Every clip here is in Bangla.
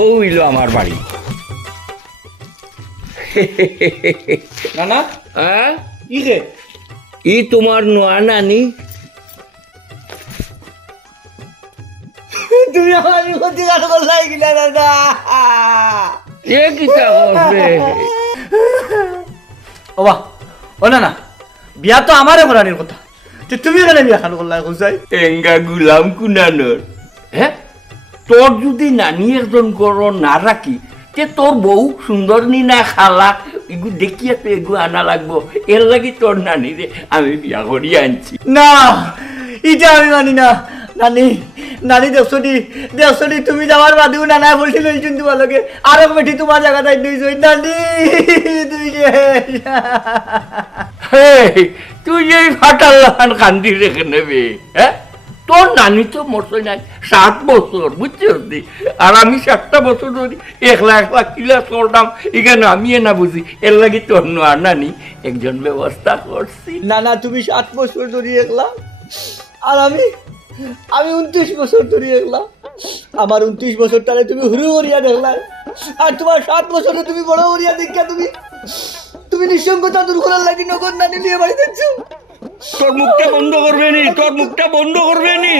ও হইল আমার বাড়ি। নানা হ্যাঁ, ই রে ই তোমার নোয়া নানি। তুমি আমার ক্ষতি করলাই কিনা দাদা? এ কিতা করবে? ওবা ও না না, বিয়া তো আমারে করানির কথা, তুমি কেন বিয়া খান করলাই কোথায়? এঙ্গা গুলাম কুনানোর। হ্যাঁ, তোর যদি নানি একজন গড় না রাখি, তে তোর বউ সুন্দর নি না খালা এগু দেখিয়া তো এগু আনা লাগবো। এর লাগি তোর নানি রে আমি বিয়া করিয়া আনছি। না, এটা আমি মানি না। নানি নানি দেবসটি তুমি যাওয়ার বাদেও নানা বলছিল তোমার লগে আরো বেটি তোমার জায়গা তাই দুইছই। নানি তুই তুই যে ফাটাল লাহান কান্দি রেখে নেবে। হ্যাঁ, তোর নানি তো মরছে নাই 7 বছর, বুঝছি। আর আমি 7টা বছর ধরি একলা কিলা চলতাম, এখানে আমি না বুঝি। এর লাগে তোর নোয়া নানি একজন ব্যবস্থা করছি। না না, তুমি 7 বছর ধরে একলা, আর আমি 29 বছর ধরে একলা। আমার 29 বছর তাহলে তুমি হুরু হরিয়া দেখলা, আর তোমার 7 বছরে তুমি বড় হরিয়া দেখা তুমি নিঃসঙ্গতা দূর করার লাগি নগদ নানি নিয়ে বাড়ি যাচ্ছ। তোর মুখটা বন্ধ করবে নি, তোর মুখটা বন্ধ করবে নি।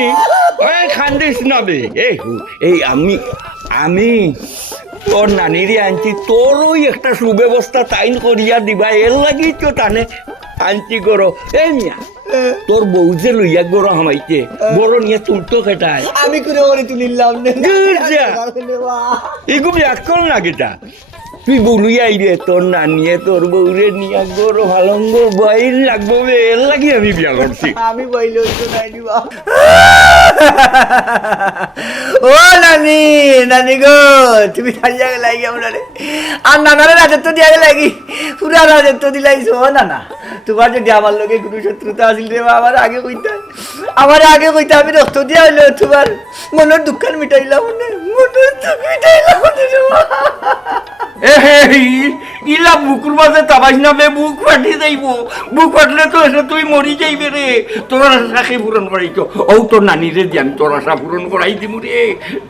খান্দিস না বে। এই আমি তোর নানিরে আনছি, তোর ওই একটা সুব্যবস্থা তাইন করিয়া দিবা। এর লাগি তো টানে আনছি করো। এই মিয়া, তোর বউ যে লইয়া গরো হামাইতে বড় নিয়ে তুলতো কেটায়? আমি করে করে তুলিলাম এগু ব্যাকল না কেটা। তুই বলুই আইরে তোর নানিয়ে তোর বউরে নিয়া গরো ভালঙ্গ বাইর লাগবো। এর লাগি আমি বিয়া করছি। আমি বইলে হইতো নাই দিবা। ও নানি, নানি গো, তুমি থাইয়া লাগি আপনারে, আর নানারে রাজত্ব দিয়া লাগি পুরা রাজত্ব দিলাইছো। ও নানা, তোমার যদি আমার লগে কোনো শত্রুতা আসিল রে, আমার আগে কইতা, আমি রক্ত দিয়া হইলো তোমার মনের দুঃখান মিটাইলাম, মনের দুঃখ মিটাইলাম। ইলা বুকুর মাঝে তাবাস নামে বুক ফাটি যাইব। বুক ফাটলে তো এসে তুই মরি যাইবে রে। তোর আশাকে পূরণ করাইতো। ও তোর নানি রে দিয়ে আমি তোর আশা পূরণ করাই দিব রে।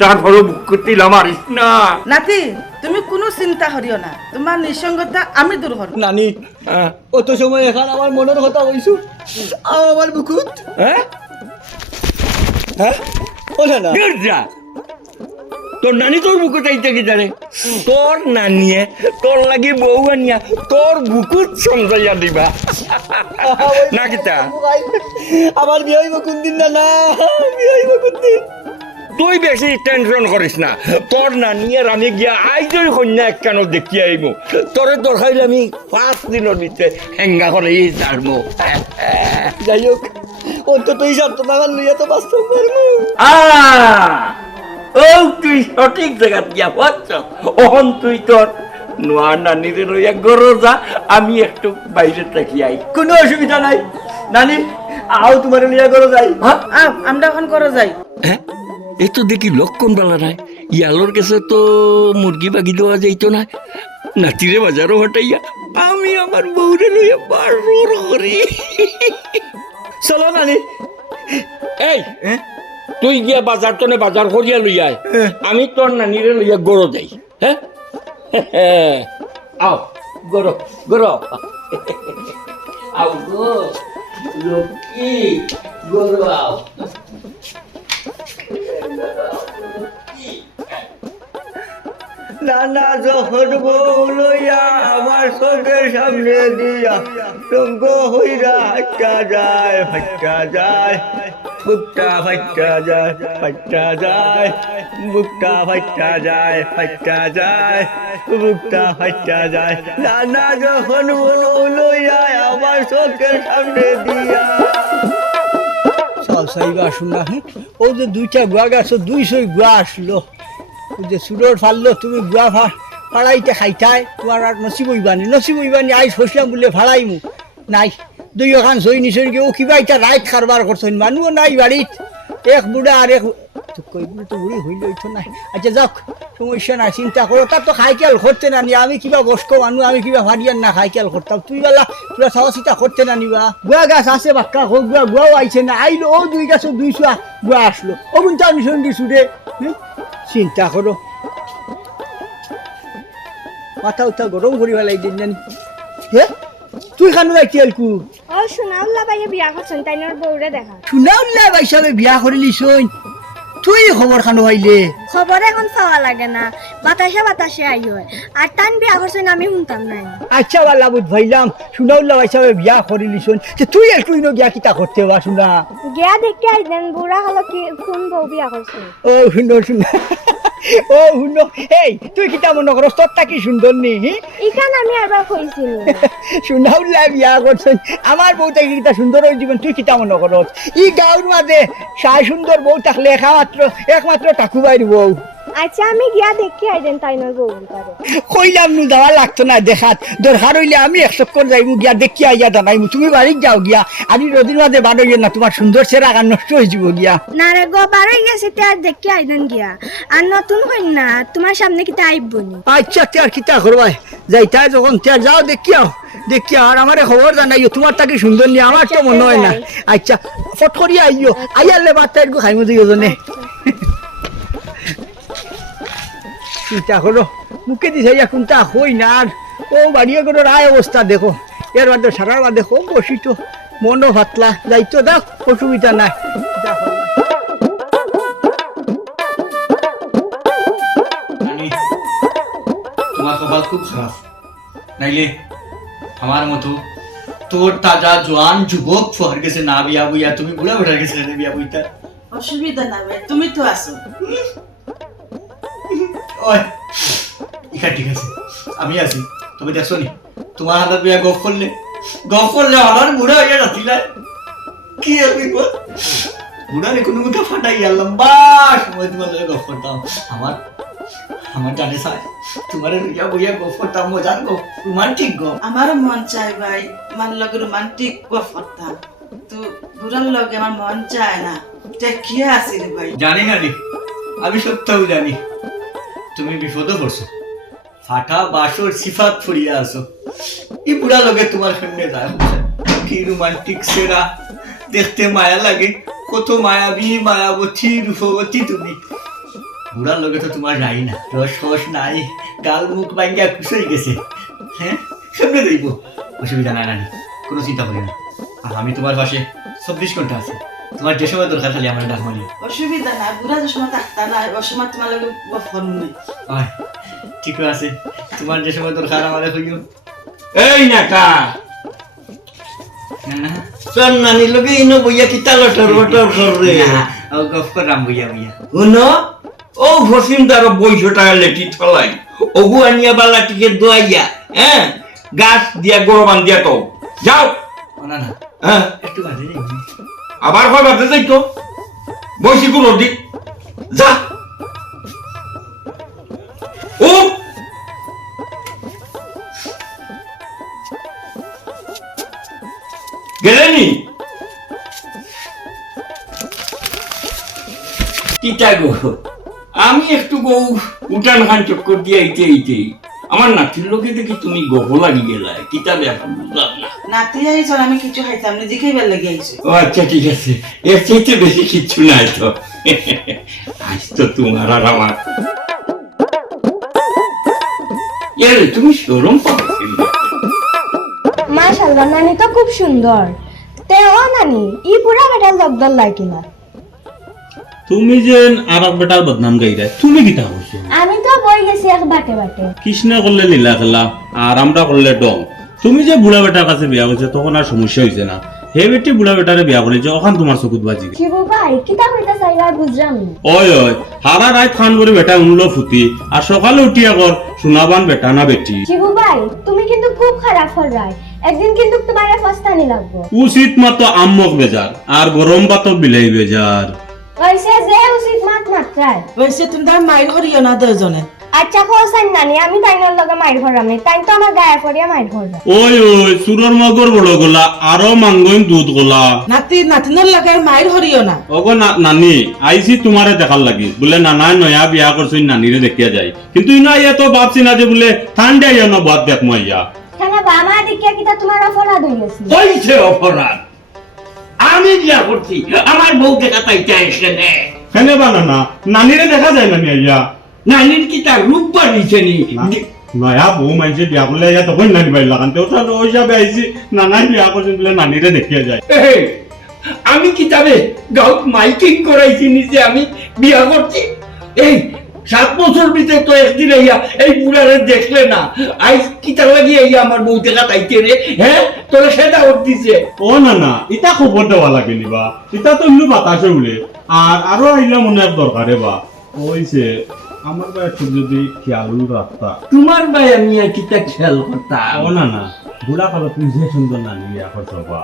তারপরে বুক করতে মারিস না। নাতি, তুমি কোনো চিন্তা করিও না, তোমার নিঃসঙ্গতা আমি দূর করব। নানি, অত সময় এখন আমার মনের কথা কইছো, আমার বুকুত। হ্যাঁ হ্যাঁ, ও না যা, তোর নানি তোর বুকে চাইতে কি জানে? তোর নানিয়ে তোর লাগি বউ আনিয়া তোর বুকুত সমঝাইয়া দিবা না কিতা? আমার বিয়ে হইব কোন দিন? না বিয়ে হইব কোন দিন? তুই বেশি টেনশন করিস না। তোর নানিয়ে আমি গিয়া আইজই কন্যা কেন দেখি আইব। তোরে দরকার আমি 5 দিনের ভিতরে হেঙ্গা করে যাবো। যাই হোক, অন্তত এই 7 টাকা লইয়া তো বাস্তব পারবো। ও তুই সঠিক জায়গা গিয়া পাচ্ছ। ওহন তুই তোর নোয়া নানিরে লইয়া গরো যা, আমি একটু বাইরে থাকি আই। কোনো অসুবিধা নাই নানি, আও তোমার লিয়া করো যাই। আমরা এখন করো যাই। হ্যাঁ, এ তো দেখি লক্ষণ বেলা নাই। ইয়ালোর কাছে তো মুরগি বাগি দেওয়া যাইতো না। নাতিরে বাজারও হটাইয়া আমি আমার বউরে লইয়া বারবার করি। চলো নানি। এই তুই গিয়া বাজার তনে বাজার করিয়া লইয়া আয়, আমি তোর নানিরে লইয়া গরো যাই। হ্যাঁ, আও গরো গরো আও গো লক্ষ্মী, গরো আও। নানা যখন বউ লইয়া আমার চোখের সামনে দিয়া রঙ্গ হইরা হাইটা যায়, ফাইটা যায়, বুকটা ফাইটা যায়, ফাইটা যায়, বুকটা ফাইটা যায়, ফাইটা যায়, বুকটা ফাইটা যায়। নানা যখন বউ লইয়া আমার চোখের সামনে দিয়া। চল সাইবা শুননা, ও যে 2টা গুয়া গাছ, 200 গুয়া আসলো, যে সুরর ফাললো, তুমি গুয়া ফাড়াইতে খাইতাই, তোমার আর নসিব হইবানি। আইস ফসলাম বলে ফাড়াইমু নাই, 2 ওখান সই নিচে ও কিবা এটা রাইট কারবার করছেন, মানুষও নাই বাড়িত, এক বুড়া আর এক কইবুড়ি তো বুড়ি হইল তো নাই। আচ্ছা যাক, সমস্যা নাই, চিন্তা করো। তার তো খাইকেল করতে না নি, আমি কিবা বস্ক মানুষ, আমি কিবা ভারিয়ান না খাইকেল করতাম, তুই বেলা পুরা চাওয়া চিতা করতে না নিবা। গুয়া গাছ আছে বাক্কা হোক, গুয়াও আইছে না, আইলো ও 2 গাছ 200 গুয়া আসলো, ও কিন্তু আমি শুন দিছু রে। চিন্তা করো। মাথা উঠা গরম করি ফেলাই দিন জানি হে তুই খানো যাইছি এলকু ও সুনাউল্লাহ ভাইয়া বিয়া করছেন তাইনার বউরে দেখা সুনাউল্লাহ ভাই সাহেব বিয়া করিলি শোন তুই খবর খানো হইলে খবর এখন পাওয়া লাগে না বাতাসে আই হয় আর টান বিয়া করছেন আমি শুনতাম নাই আচ্ছা বাল্লা বুধ ভাইলাম সুনাউল্লাহ ভাই সাহেব বিয়া করিলি শোন তুই একটু ইনো গিয়া কিতা করতে বা শুনা গিয়া দেখে আইলেন বুড়া হলো কি কোন বউ বিয়া করছে ও শুনো শুনো ও শুনো এই তুই কিতা মনে করস তোরটা কি সুন্দর নি ইকান আমি আরবার কইছিল সুনাউল্লাহ বিয়া করছেন আমার বউটা কিতা সুন্দর হয়ে জীবন তুই কিতা মনে করস ই গাঁর মাঝে সাই সুন্দর বউ থাকলে একমাত্র টাকুবাইর বউ আচ্ছা আমি গিয়া দেখে আইলেন তাইনার বউ তারে কইলাম নু যাওয়া লাগতো না দেখাত দরকার হইলে আমি এক চক্কর যাইমু গিয়া দেখি আইয়া জানাইমু তুমি বাড়ি যাও গিয়া আমি রোদির মাঝে বার হইয়া না তোমার সুন্দর চেহারা আর নষ্ট হয়ে যাব গিয়া না রে গো বারই গেছে তে আর দেখে আইলেন গিয়া আর নতুন হইন না তোমার সামনে কিতা আইবনি আচ্ছা তে আর কিতা করবাই যাইতা যখন তে যাও দেখি আর আমারে খবর জানাইও তোমার তাকে সুন্দর নিয়ে আমার তো মনে হয় না আচ্ছা ফট করিয়া আইও আইয়ালে বাচ্চা একটু খাইমু দিও জনে চিন্তা করো মুখে দিছে কোনটা হই না আর ও বাড়িয়ে করে রায় অবস্থা দেখো এর বাদে সারার বাদে খুব বসি তো মনও ভাতলা যাইতো দেখ অসুবিধা নাই তোমার কপাল খুব খারাপ নাইলে আমার মতো তোর তাজা জোয়ান যুবক ফহর গেছে না বিয়া বুইয়া তুমি বুড়া বেটার গেছে না বিয়া বুইতা অসুবিধা না ভাই তুমি তো আসো ওই ইকা ঠিক আছে আমি আছি তবে দেখছো নি তোমার হাতে বিয়া গপ করলে আমার বুড়া হইয়া যাচ্ছিল কি আমি বল বুড়া রে কোনো মুখে ফাটাই গেলাম বা সময় তোমার লগে গপ করতাম আমার জানে চাই তোমার বিয়া বুইয়া গপ করতাম মজার গপ রোমান্টিক গপ আমারও মন চায় ভাই আমার লগে রোমান্টিক গপ করতাম তো বুড়ার লগে আমার মন চায় না দেখিয়ে আসি রে ভাই জানি না রে আমি সত্যও জানি তুমি বিপদে পড়ছো ফাটা বাসর সিফাত ফুরিয়া আছো এই বুড়া লগে তোমার সামনে যায় কি রোমান্টিক সেরা দেখতে মায়া লাগে কত মায়াবী মায়াবতী রূপবতী তুমি বুড়ার লগে তো তোমার যাই না রস নাই গাল মুখ ভাঙ্গিয়া খুশ হয়ে গেছে হ্যাঁ সামনে দেখবো অসুবিধা নাই নানি কোনো চিন্তা করি না আর আমি তোমার পাশে 24 ঘন্টা আছি তোমার যে সময় দরকার খালি আমার ডাক মারিও অসুবিধা না বুড়া যে সময় থাকতা না ওই সময় তোমার লগে গপ করবো হয় ঠিক আছে তোমার যে সময় দরকার আমারে কইও এই নাকা না তোর নানির লগে ইনো বইয়া কিতা লটর বটর করে ও গফ করাম বুইয়া শুনো ও ভসিমদার 200 টাকা লেটি থলাই ওগু আনিয়া বালাটিকে দোয়াইয়া হ্যাঁ গাছ দিয়া গরবান দিয়া তো যাও না না হ্যাঁ একটু বাজে আবার কয় বাদে যাই তো বসি কোন দিক যা ও গেলেনি কিটা গো আমি একটু গো উঠান খান চক্কর দিয়ে এইতে আমার নাতির লোকে দেখি তুমি গহ লাগি গেলা কিতা ব্যাপার বুঝলাম না নাতি আইছ আমি কিছু খাইতাম না জিকে বেল লাগি আইছে ও আচ্ছা ঠিক আছে এর চাইতে বেশি কিচ্ছু নাই তো আজ তো তোমার আর আমার এর তুমি শরম পাচ্ছি মাশাআল্লাহ নানি তো খুব সুন্দর তে ও নানি ই বুড়া বেটার লগদল লাগিলা তুমি যে আর এক বেটার বদনাম গাইরা তুমি কিতা করছো আমি তো বই গেছি এক বাটে কৃষ্ণা করলে লীলা খেলা আর আমরা করলে ডং তুমি যে বুড়া বেটার কাছে বিয়া করছো তখন আর সমস্যা হয়েছে না হে বেটি বুড়া বেটারে বিয়া করেছে ওখান তোমার চকুত বাজি শিবু ভাই কিতা কইতা চাইলা বুঝলাম না ওই হারা রাত খান করে বেটা উনলো ফুটি আর সকালে উঠিয়া কর শোনাবান বেটা না বেটি শিবু ভাই তুমি কিন্তু খুব খারাপ হরাই একদিন কিন্তু তোমারে ফস্তানি লাগবো উচিত মাত্র আম্মক বেজার আর গরম ভাত বিলাই বেজার ওইসে যে উচিত মাত্রায় ওইসে তুমি তার মাইর করিও না দুজনে আচ্ছা খোসাইন নানি আমি তাইনার লগে মাইর ভরাম নি তাই তো আমার গায়ে পড়িয়া মাইর ভরবা ওই সুরর মগর বড় গোলা আরো মাঙ্গইন দুধ গোলা নাতিনের লগে মাইর করিও না ওগো নানি আইসি তোমারে দেখার লাগি বলে নানা নয়া বিয়া করছই নানিরে দেখিয়া যাই কিন্তু ইনা ইয়া তো ভাবছি না যে বলে ঠান্ডা ইয়া না বাদ দেখ মাইয়া কেন বাবা দেখিয়া কিতা তোমার অপরাধ হইছে কইছে অপরাধ আমি বিয়া করছি আমার বউ দেখা তাইতে এসে কেন বানানা নানিরে দেখা যায় না নিয়া নানির কি তার রূপ বাড়িছে নি নয়া বউ মানুষে বিয়া করলে ইয়া তখন নানি বাড়ি লাগান তো ওই হিসাবে আইছি নানাই বিয়া করছেন বলে নানিরে দেখিয়া যায় এই, আমি কিতাবে গাঁত মাইকিং করাইছি নিজে আমি বিয়া করছি এই 7 বছর ভিতরে তো একদিন আইয়া এই বুড়ারে দেখলে না আইস কিতা লাগি আইয়া আমার বউ দেখা তাইতে রে হ্যাঁ তোরা সেটা দিছে ও না না ইটা খবর দেওয়া লাগে নিবা ইটা তো এমনি বাতাসে উড়ে আর আরো আইলা মনে হয় দরকারে বা ওইছে আমার বা একটু যদি খেয়াল রাখতা তোমার ভাই আমি আর কিতা খেয়াল করতাম ও না না বুড়া কালো তুই যে সুন্দর নানি বিয়া করছো বা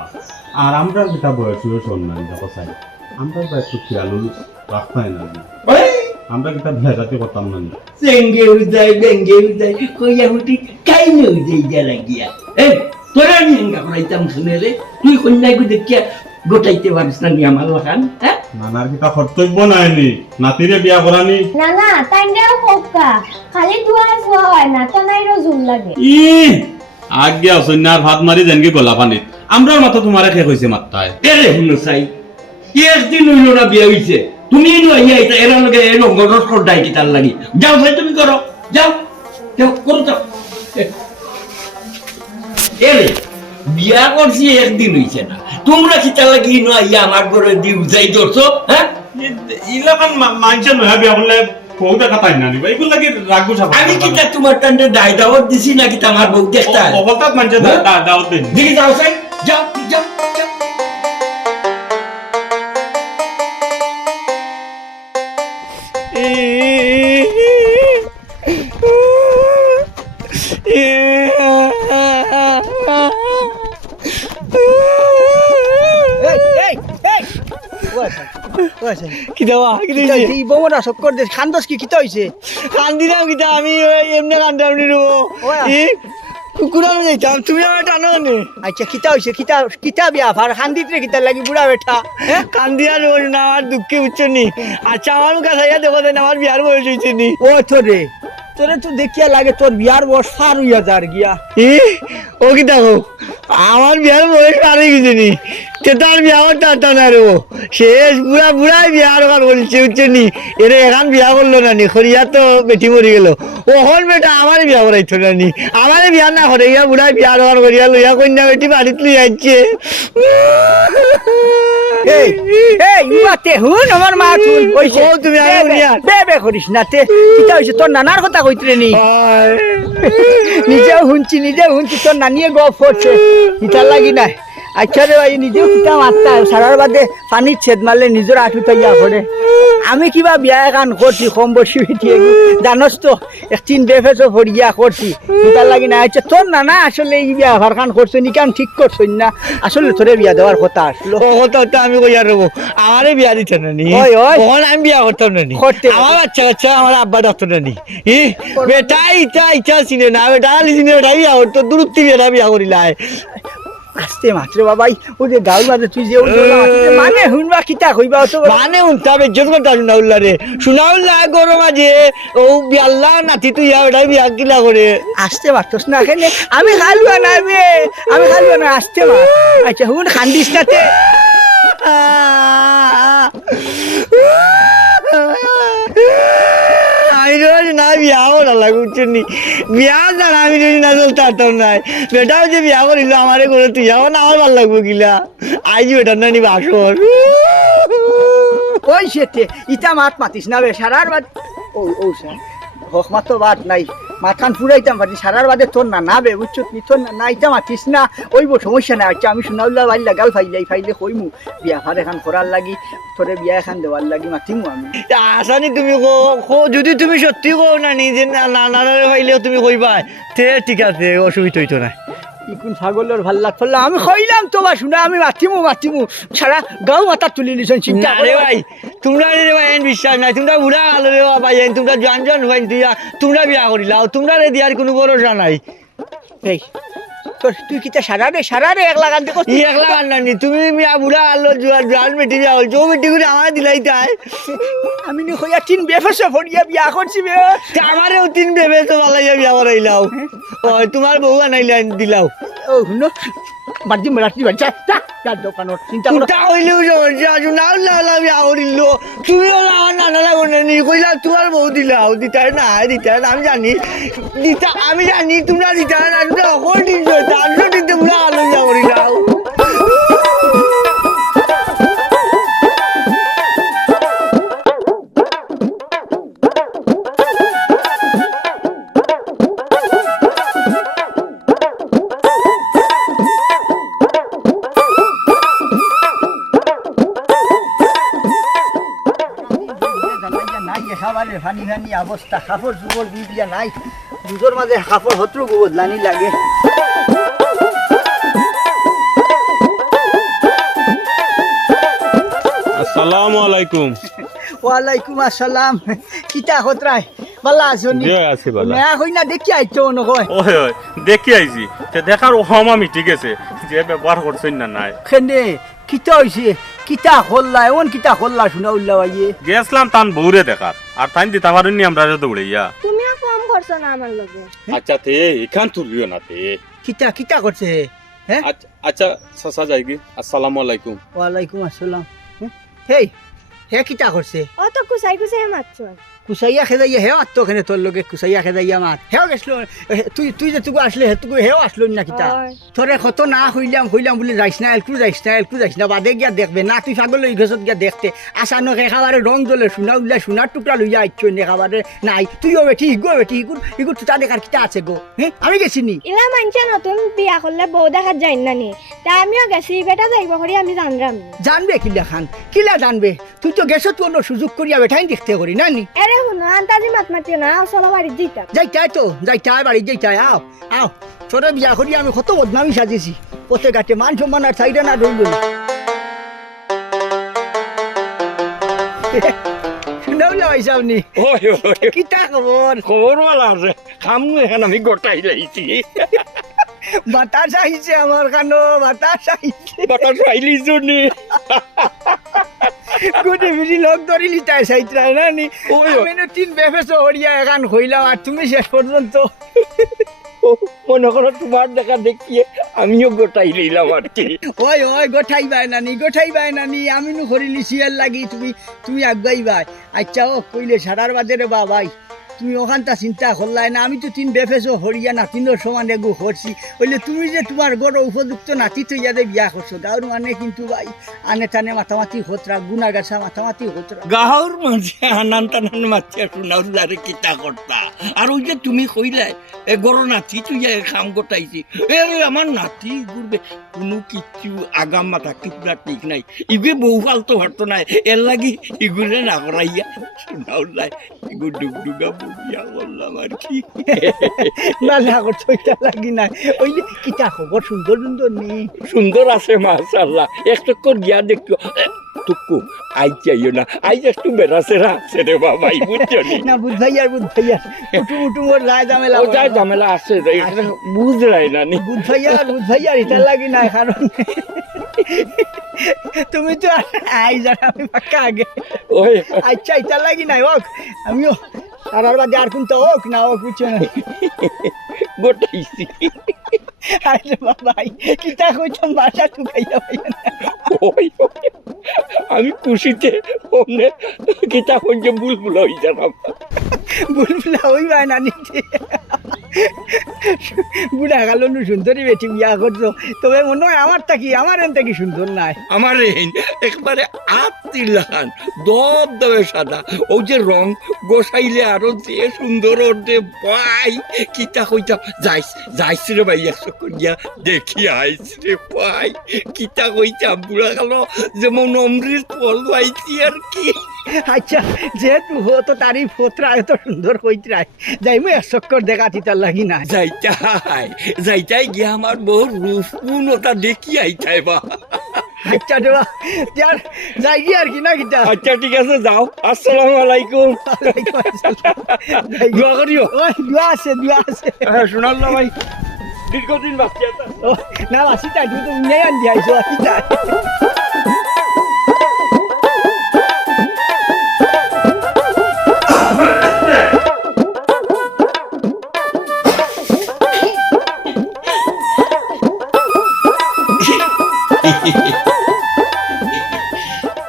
আর আমরা যেটা বয়স শোন নানি দেখো চাই আমরা বা একটু খেয়াল রাখতাই না ওই আমরা কিতা বিয়া জাতি করতাম না চেঙ্গে উদাই কইয়া হুটি কাইনে উদাই যা লাগিয়া এই তোরা আমি হেঙ্গা করাইতাম শুনে রে তুই কন্যাকে দেখিয়া গোটাইতে পারিস না নি আমার লাখান হ্যাঁ নানার কিতা কর্তব্য নাইনি নাতিরে বিয়া করানি না না তাইন্ডাও কোকা খালি দুয়া ফুয়া হয় না তো নাইরো জুল লাগে ই আজ্ঞা সন্ন্যার ভাত মারি জানকি গলা পানিত আমরা মাত্র তোমারে শেষ হয়েছে মাত্রায় এরে হুনো চাই একদিন হইল না বিয়া হইছে তুমি আইয়া এটা এরা লগে এলো গরস করদাই কি তার লাগি যাও ভাই তুমি করো যাও যাও করো যাও এরে বিয়া করছি একদিন হইছে না তোমরা কি তার লাগি আইয়া আমার ঘরে দি উঠাই ধরছো হ্যাঁ ইলাকান মানুষের নয়া বিয়া করলে বউ দেখা তাই না নিবা এগুলো লাগে রাগু সাবা আমি কি তা তোমার টান্ডে দায় দাওয়াত দিছি নাকি তোমার বউ দেখতা অবতাত মানুষের দাওয়াত দেন দিকে যাও সাই যাও যাও যাও কুকুরানো যাইতাম তুমি আমার টানো নে আচ্ছা কিতা হইছে কিতা বিয়া ভার খান্দিত রে কিতা লাগি বুড়া বেটা কান্দিয়া রোজ না আমার দুঃখে উঠছে নি আচ্ছা আমার কাছে দেখো দেন আমার বিয়ার বয়স হয়েছে নি ও তোরে তোরে তো দেখিয়া লাগে তোর বিয়ার বয়স 4,000 গিয়া ও কিতা গো আমার বিয়ার বয়স পার হয়ে গেছে নি তেতার বিয়া করতে না রে শেষ বুড়াই বিয়া আর বলছে উঠছে নি এরে এখন বিয়া করলো না নি খরিয়া তো বেটি মরি গেল ওহন বেটা আমার বিয়া করাইতো না নি আমার বিয়া না করে ইয়া বুড়াই বিয়া আর করিয়া লইয়া কন্যা বেটি বাড়িত লই আইছে নানার কথা কইতরে নি নিজেও শুনছি তোর নানিয়ে গপ করছে ইটার লাগি নাই আচ্ছা রে ভাই নিজেও কিতা মারতা সারার বাদে পানির ছেদ মারলে নিজের আঠু তৈয়া করে আমি কিবা বিয়া এখন করছি কম বসি বেটি জানস তো একদিন বেফেসও ভরিয়া করছি ইটার লাগি নাই আচ্ছা তোর নানা আসলে এই বিয়া ভার খান করছো নি কেন ঠিক করছো না আসলে তোরে বিয়া দেওয়ার কথা আসলো কথা আমি কইয়া রবো আমারে বিয়া দিতে না নি আমি বিয়া করতাম না নি আমার বাচ্চা আমার আব্বা ডাক্তার না নি বেটা ইটা চিনে না বেটা চিনে বেটা বিয়া করতো দূরত্ব বিয়া করিলাই আস্তে মাত্র বাবাই ও যে গাঁর মাঝে তুই যে মানে শুনবা কিতা কইবা তো মানে শুনতা বেজ্জত করতা সুনাউল্লাহ রে সুনাউল্লাহ গরো মাঝে ও বিয়াল্লাহ নাতি তুই ওটা বিয়া কিলা করে আস্তে মাত্রস না কেন আমি খালুয়া না আমি খালুয়া না আস্তে মা আচ্ছা হুন খান্দিস নাতে আমি রোজ না বিয়া করা লাগুচ্ছে নি বিয়া ছাড়া আমি যদি না চলতে পারতাম নাই বেটাও যে বিয়া করিল আমারে করে তুই যাও না আমার ভালো লাগবো কিলা আইজি বেটার নানি বাসর ওই সেতে ইটা মাত মাতিস না বে সারার বাদ ও স্যার হক মাতো বাদ নাই মাথান ফুরাইতাম পারি সারার বাদে তোর না নাবে বুঝছো নি তোর না ইটা মাতিস না ওইব সমস্যা নাই আচ্ছা আমি সুনাউল্লাহ বাড়ি গাল ফাইলে কইমু বিয়া ভার এখন করার লাগি তোরে বিয়া এখন দেওয়ার লাগি মাতিমু আমি আসানি তুমি যদি তুমি সত্যি কও না নিজে নানারে ফাইলেও তুমি কইবা তে ঠিক আছে অসুবিধা হইতো না ইকুন ছাগলের ভাল লাগ ফেললাম আমি কইলাম তো বা শুনা আমি মাতিমু সারা গাঁও মাথা তুলি নিছেন চিন্তা রে ভাই তোমরা রে ভাই এন বিশ্বাস নাই তোমরা বুড়া আলো রে ভাই তোমরা জান ভাই তোমরা বিয়া করিলাও তোমরা রে দিয়ার কোনো ভরসা নাই এই তোর তুই কিটা সারা রে 1 লাখ আনতে কষ্ট 1 লাখ আননি তুমি মিয়া বুড়া আলো জোয়ান বেটি বিয়া হল জো বেটি করে আমার দিলাই তাই আমি নি কইয়া 3 বেফেসে ফড়িয়া বিয়া করছি বে আমারেও 3 বেফেসে বালাইয়া বিয়া করাইলাও ও তোমার বউ আনাইলা দিলাও ও শুনো বাড়ি রাত্রি বাড়ি যা দোকানত চিন্তা করো তা হইলেও সমস্যা শুনাও লালা বিয়া করিল তুমি না জানা লাগো না নি কইলা তোমার বউ দিলাও দিতার না দিতার আমি জানি দিতা আমি জানি তোমরা দিতার না তোমরা অকল দিন তারশো দিতে পুরো আলো যাবরি লাও ফানি ফানি অবস্থা কাপড় চুপড় দি দিয়া নাই দুধের মাঝে কাপড় হত্র বদলানি লাগে আসসালামু আলাইকুম। ওয়ালাইকুম আসসালাম কিতা হতরাই বালা আছনি জি আছি বালা। না কই না দেখি আইছো নকয় ওই ওই দেখি আইছি তে দেখার ওহাম আমি ঠিক আছে যে ব্যবহার করছেন না নাই খেনে কিতা হইছে কিতা হল্লা এমন কিতা হল্লা শুনা উল্লা ভাইয়ে গেছলাম তান বউরে দেখার আর তাই দিতে পারেননি আমরা দৌড়াইয়া। তুমিও কম করছো না আমার লগে আচ্ছা তে এখান তুলবিও না তে। কিতা কিতা করছে হ্যাঁ আচ্ছা সাসা যাইগি। আসসালামু আলাইকুম। ওয়ালাইকুম আসসালাম হেই হে কিতা করছে ও তো কুসাই কুসাই মারছো কুসাইয়া খেদাইয়া হেও আত্মখানে তোর লোকে কুসাইয়া খেদাইয়া মাত হেও গেছিল তুই যে তুকু আসলে হেতুকু হেও আসলো না কিতা হয়। তোরে কত না হইলাম বলে যাইস না এলকু যাইস না বাদে গিয়া দেখবে না তুই ছাগল ওই গছত গিয়া দেখতে আসানো একেবারে রং জ্বলে সোনার টুকরা লইয়া আইছ একেবারে নাই তুইও বেঠি ইগুর তুতা দেখার কিতা আছে গো হ্যাঁ আমি গেছি নি ইলা মানছে নতুন বিয়া করলে বউ দেখার যাই না নি তা আমিও গেছি বেটা যাইব করি আমি জানলাম জানবে কিলা জানবে তুই তো গেছত অন্য সুযোগ করিয়া বেঠাই দেখতে করি না নি আরে শুনো আন্তাজি মাত মাতিও না চলো বাড়ি দিতাম যাইতাই বাড়ি যাইতাই আও তোরে বিয়া করি আমি কত বদনামি সাজিছি পথে ঘাটে মান সম্মান আর চাইরা না ধরল শুনাউলা ভাইসাব নি ওই ওই কিতা খবর খবর বলা আছে খাম এখন আমি গোটাই লাইছি বাতাস আহিছে আমার কানো বাতাস আহিছে বাতাস পাইলি জন্য গুটি বিড়ি লগ ধরিলি তাই সাইত্রাই না নি ওই। আমি নো তিন বেফেসো হরিয়া এখান হইলাম আর তুমি শেষ পর্যন্ত মনে করো তোমার দেখা দেখিয়ে আমিও গোটাই লইলাম আর কি ওই গোঠাই বাই নানি আমি নু করিলি সিয়ার লাগি তুমি আগাই বাই আচ্ছা ও কইলে সারার বাদে রে বাবাই তুমি ওখানটা চিন্তা করলাই না আমি তো তিন বেফেসো হরিয়া নাতিনোর সমান এগু করছি বললে তুমি যে তোমার বড় উপযুক্ত নাতি তো ইয়াদে বিয়া করছো গাঁর মানে কিন্তু ভাই আনে টানে মাতামাতি হতরা গুনা গাছা মাতামাতি হতরা গাঁৱৰ মাঝে আনান টানান মাতি Sunaullar কিতা কর্তা আর ওই যে তুমি কইলাই এ গরো নাতি তুই খাম গোটাইছি এ আমার নাতি ঘুরবে কোনো কিছু আগাম মাথা কিতা ঠিক নাই ইগুয়ে বউ ফালতো হরতো নাই এর লাগি ইগুলে না করাইয়া Sunaullar ইগু ডুগডুগা বুঝিয়া বললাম আর কি না লাগর চইটা লাগি নাই ওইলে কিতা খবর সুন্দর নি সুন্দর আছে মাশাআল্লাহ এক চক্কর গিয়া দেখতো টুকু আই চাইও না আই একটু বেড়াছেরা আছে রে বাবাই বুঝছো না বুঝাইয়ার উটু মোর রায় জামেলা ও যা ঝামেলা আছে এটা বুঝ রাই না নি বুঝাইয়ার এটা লাগি নাই কারণ তুমি তো আই জানা আমি পাক্কা আগে ওই আচ্ছা এটা লাগি নাই হোক আমিও সারার বাদে আর কোনটা হোক না হোক বুঝছো না গোটাইছি আরে বাবাই কিতা কইতাম বাসা ঠুকাইয়া পাইয়া না ওই আমি খুশিতে ওমনে কিতা হইছে বুলবুল হই যালাম বুলবুলা হইবা না নিতে বুড়া গেল সুন্দরী বেটি বিয়া করছো তবে মনে হয় আমার এন থেকে সুন্দর নাই আমার একবারে আত্মিলান দব দবে সাদা ও যে রং গোসাইলে আরো যে সুন্দর ওরে ভাই কিতা কইতা যাইস রে ভাই একশো করিয়া দেখি আইস রে ভাই কিতা কইতা বুড়া গেল যেমন অমৃত ফল পাইছি আর কি আচ্ছা যেহেতু তো তারিফ হোতরা এত সুন্দর কইতরাই যাইমু এক চক্কর দেখা তিতার লাগি না যাইতাই গিয়া আমার বহু রূপপূর্ণতা দেখি আইতাই বা আচ্ছা দেবা যার যাই গিয়ে আর কি না কিটা আচ্ছা ঠিক আছে যাও আসসালামু আলাইকুম দোয়া করিও ওই দোয়া আছে Sunaullar ভাই দীর্ঘদিন বাকি আছে ও না আসিটা তুই তো নেই আন দিয়াইছো আসিটা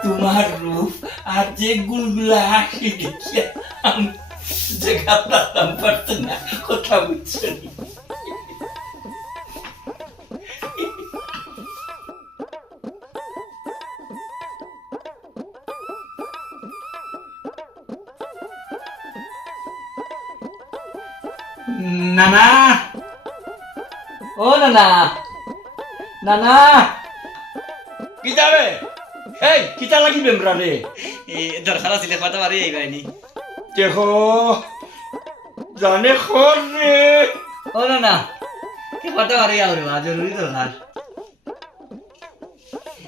তোমার চেহারার রূপ আর যে গুণগুলা হাসি দেখিয়া আমি যে ঘাবড়াতাম পারতাম না, কথা বুঝছেন? নানা, ও নানা, নানা, কি যাবে? এই কিতা লাগিবে রে? দরকার আছিল কথা পারি এইবাইনি। দেখো জানে খর রে। ও নানা, কি কথা পারি আউরে বা জরুরি দরকার।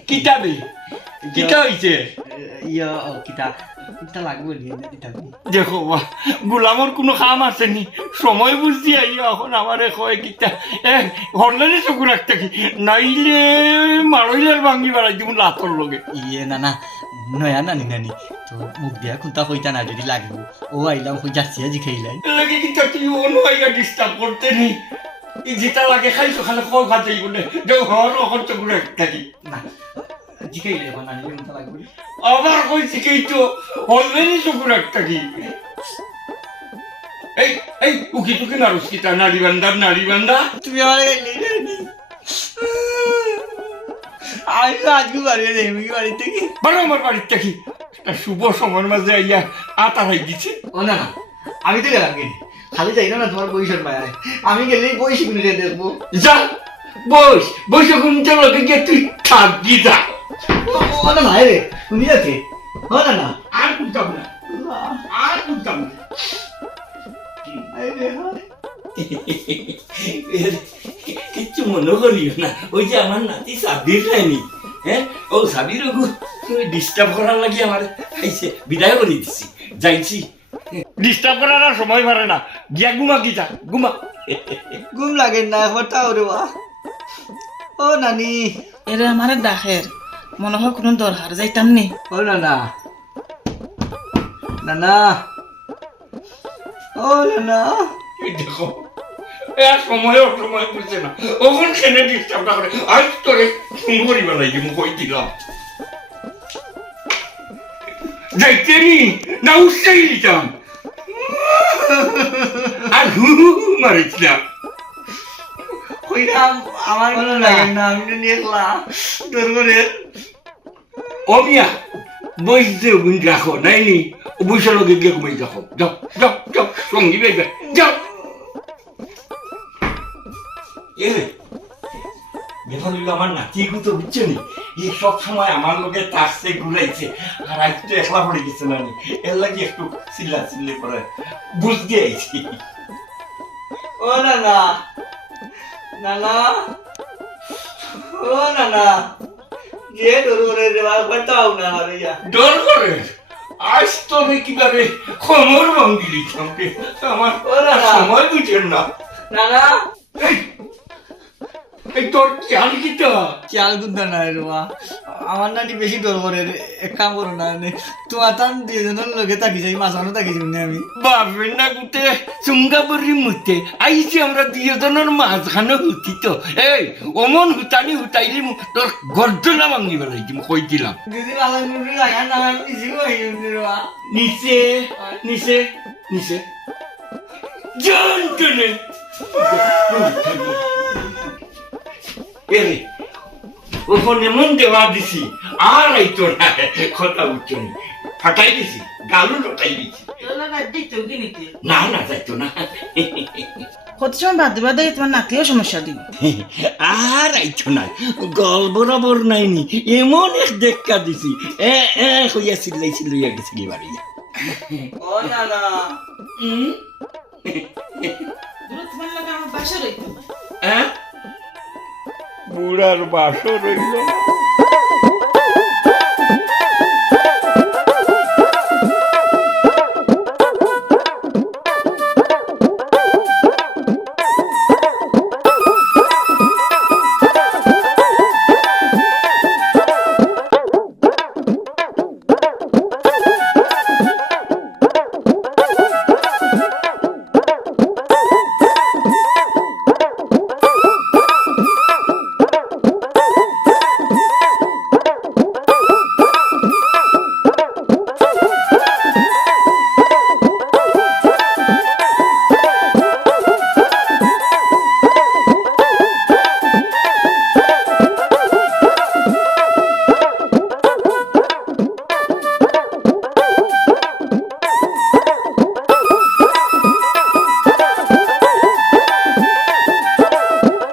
কিতাবে কিতা হইছে? ইয়া কিতা কিতা লাগবে দিতা। দেখো গোলামর কোনো কাম আছে নি? সময় বুঝছি আইয়া এখন আমারে কয় কিতা হরলেনে চকু রাখতে কি, নাইলে মারইলার ভাঙ্গি বাড়াই দিব লাতর লগে। ইয়ে নানা, নয়া নানি নানি তো মুখ দিয়া খুঁতা কইতা না যদি লাগবো। ও আইলাম কই যাচ্ছি আজি খাইলাই লাগে কিতা তুই অন্য আইয়া ডিস্টার্ব করতে নি? ই যেটা লাগে খাইছো খালে কয় খা যাইব না, দেখ হর অখন চকু রাখতে কি না জিখাইলে এখন নানি খুঁতা লাগবে। আবার কই শিখাইতো হরলেনে চকু রাখতে কি? এই এই উকি টুকি নারুস কিতা নারী বান্দা তুমি আমার গাইলে আমি তো আজকে বাড়িয়ে যাই কি বাড়ি থেকে বারো আমার বাড়ির থেকে একটা শুভ সময়ের মাঝে আইয়া আতা হাই দিচ্ছে। ও না না, আমি তো গেলাম গেলি খালি যাই না তোমার বইসের মায়। আমি গেলেই বই শিখে দেখবো। যা বস কোনটা লোকে গিয়ে তুই থাকবি যা। ও না না রে, তুমি যাচ্ছে। ও না না, আর বুঝতাম না, আর বুঝতাম না। কিচ্ছু মনে করিও না, ওই যে আমার নাতি সাবির রায়নি, হ্যাঁ ও সাবির ডিস্টার্ব করার লাগি আমার খাইছে, বিদায় করে দিছি, যাইছি। ডিস্টার্ব করার আর সময় পারে না, গিয়া ঘুমা কি যা ঘুমা। ঘুম লাগে না কথা ওরে বা। ও নানি, এরে আমার ডাকের মনে হয় কোনো দরকার যাইতাম নি। ও না না, না না, ও না না, দেখো আর সময় অসময় বুঝছে না, ওখান খেনে ডিস্টার্ব না করে আজ তোরে ফোন করি বেলাই যে মুখ কই দিলাম যাইতে নি না উৎসাই দিতাম আর হু মারিছিলাম। কইলাম আমার ভালো লাগে না, আমি তো নিয়ে গেলাম তোর করে। ও মিয়া বইতে গুণ রাখো নাইনি, বৈশা লগে গিয়ে ঘুমাই যাও, যাও যাও যাও সঙ্গী বেবে যাও। এখন আমার নাতি তো বুঝছে নি, এই সব সময় আমার লোকে তারছে ঘুরাইছে আর আজ তো একলা পড়ে গেছে না, এর লাগে একটু চিল্লা চিল্লি করে বুঝতে আইছি। ও না না, না না, ও না না, যে তোর করে দেওয়া কথাও না হবে যা। ডর করে আজ তো আমি কিভাবে খমর ভাঙ্গি দিতাম, আমার সময় বুঝেন না। না না, এই তোর খেয়াল কি তো চাল গুন্দা না রে বা, আমার নানি বেশি ডর করে। এক কাম করো না, তোমার তান দুজনের লোকে তাকি যাই, মাঝানো তাকি যাই আমি। বাপের না গুতে চুঙ্গাবরি মুতে আইছি আমরা দুজনের মাঝখানে হুতি তো, এই অমন হুতানি হুতাইলি তোর গর্দনা ভাঙ্গি বেলাই তুমি কই দিলাম। যদি মাঝান গুন্ডি লাগা না আমি নিজে কই রে বা। নিচে নিচে নিচে জন্টনে এরে ওখন এমন দেওয়া দিছি আর আইতো না, কথা উঠছো নি, ফাটাই দিছি গালু লটাই দিছি। না না যাইতো না, কত সময় বাদে বাদে তোমার নাতিও সমস্যা দিন। আর আইতো না, গল বরাবর নাইনি এমন এক দেখা দিছি হইয়া চিল্লাই চিল্লাইয়া গেছি বাড়ি। ও না না, তোমার লাগে আমার বাসা রইতো না। বুড়ার বাসর রইল।